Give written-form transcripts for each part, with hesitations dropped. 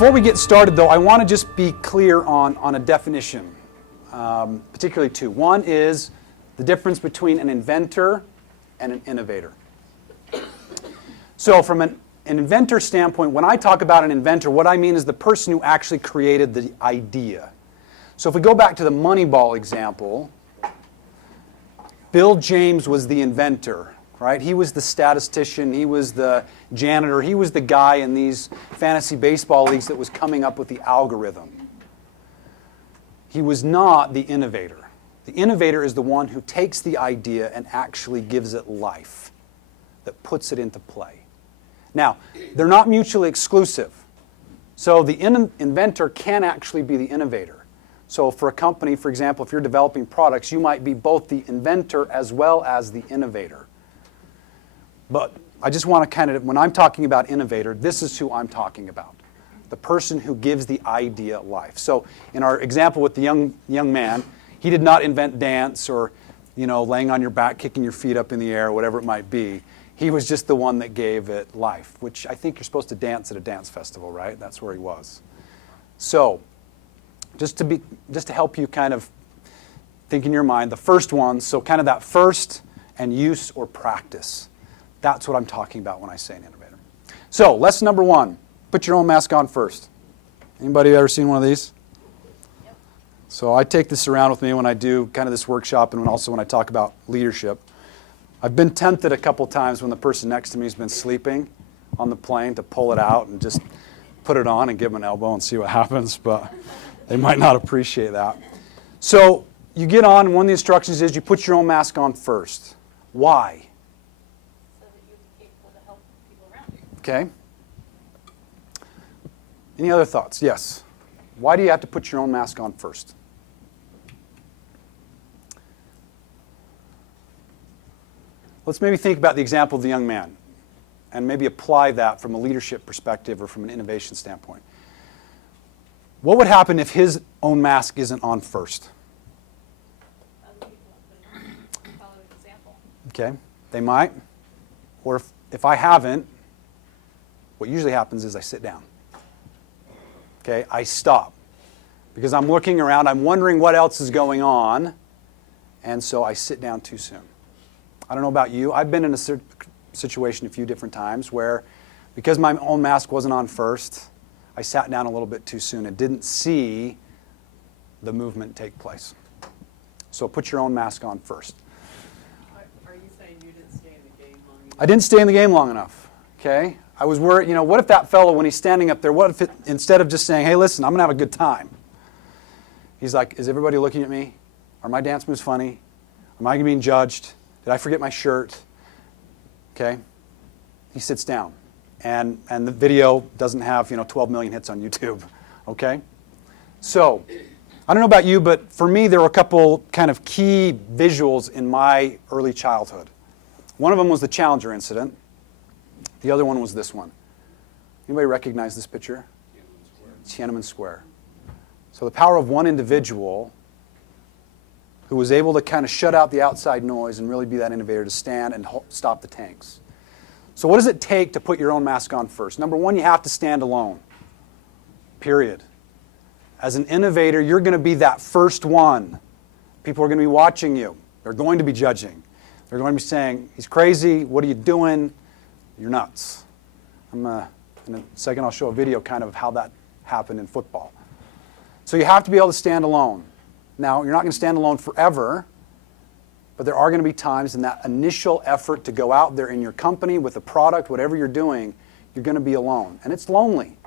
Before we get started, though, I want to just be clear on a definition, particularly two. One is the difference between an inventor and an innovator. So from an inventor standpoint, when I talk about an inventor, what I mean is the person who actually created the idea. So if we go back to the Moneyball example, Bill James was the inventor, right? He was the statistician, he was the janitor, he was the guy in these fantasy baseball leagues that was coming up with the algorithm. He was not the innovator. The innovator is the one who takes the idea and actually gives it life, that puts it into play. Now, they're not mutually exclusive. So the inventor can actually be the innovator. So for a company, for example, if you're developing products, you might be both the inventor as well as the innovator. But I just want to when I'm talking about innovator, this is who I'm talking about. The person who gives the idea life. So in our example with the young man, he did not invent dance or, laying on your back, kicking your feet up in the air, whatever it might be. He was just the one that gave it life, which I think you're supposed to dance at a dance festival, right? That's where he was. So just to help you kind of think in your mind, the first one, so kind of that first and use or practice. That's what I'm talking about when I say an innovator. So lesson number one, put your own mask on first. Anybody ever seen one of these? Yep. So I take this around with me when I do kind of this workshop and also when I talk about leadership. I've been tempted a couple times when the person next to me has been sleeping on the plane to pull it out and just put it on and give them an elbow and see what happens, but they might not appreciate that. So you get on, and one of the instructions is you put your own mask on first. Why? So that you're capable to help people around you. Okay. Any other thoughts? Yes. Why do you have to put your own mask on first? Let's maybe think about the example of the young man and maybe apply that from a leadership perspective or from an innovation standpoint. What would happen if his own mask isn't on first? Other people put it on. Follow an example. Okay, they might. Or if I haven't, what usually happens is I sit down. Okay, I stop. Because I'm looking around, I'm wondering what else is going on, and so I sit down too soon. I don't know about you. I've been in a situation a few different times where, because my own mask wasn't on first, I sat down a little bit too soon and didn't see the movement take place. So put your own mask on first. Are you saying you didn't stay in the game long enough? I didn't stay in the game long enough. Okay? I was worried, what if that fellow, when he's standing up there, what if instead of just saying, hey, listen, I'm going to have a good time, he's like, is everybody looking at me? Are my dance moves funny? Am I being judged? Did I forget my shirt? Okay. He sits down. And the video doesn't have 12 million hits on YouTube. Okay? So, I don't know about you, but for me there were a couple kind of key visuals in my early childhood. One of them was the Challenger incident. The other one was this one. Anybody recognize this picture? Tiananmen Square. So the power of one individual who was able to kind of shut out the outside noise and really be that innovator to stand and stop the tanks. So what does it take to put your own mask on first? Number one, you have to stand alone. Period. As an innovator, you're going to be that first one. People are going to be watching you. They're going to be judging. They're going to be saying, he's crazy, what are you doing? You're nuts. In a second I'll show a video kind of how that happened in football. So you have to be able to stand alone. Now, you're not going to stand alone forever, but there are going to be times in that initial effort to go out there in your company with a product, whatever you're doing, you're going to be alone. And it's lonely.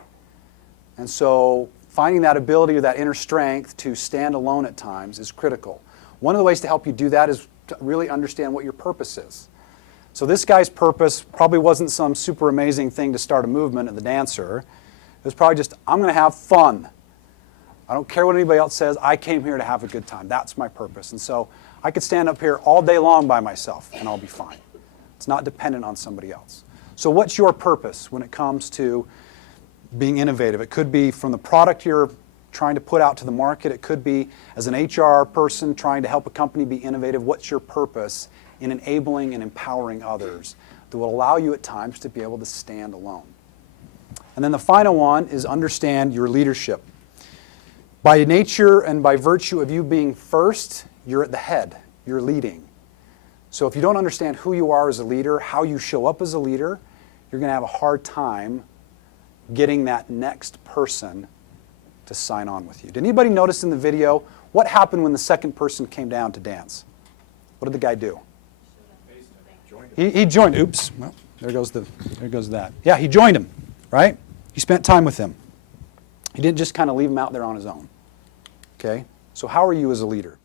And so finding that ability or that inner strength to stand alone at times is critical. One of the ways to help you do that is to really understand what your purpose is. So this guy's purpose probably wasn't some super amazing thing to start a movement in the dancer. It was probably just, I'm going to have fun. I don't care what anybody else says. I came here to have a good time. That's my purpose. And so I could stand up here all day long by myself and I'll be fine. It's not dependent on somebody else. So what's your purpose when it comes to being innovative? It could be from the product you're trying to put out to the market. It could be as an HR person trying to help a company be innovative. What's your purpose in enabling and empowering others that will allow you at times to be able to stand alone? And then the final one is understand your leadership. By nature and by virtue of you being first, you're at the head. You're leading. So if you don't understand who you are as a leader, how you show up as a leader, you're going to have a hard time getting that next person to sign on with you. Did anybody notice in the video what happened when the second person came down to dance? What did the guy do? He joined. Oops. Well, there goes that. Yeah, he joined him, right? He spent time with him. He didn't just kind of leave him out there on his own. Okay? So how are you as a leader?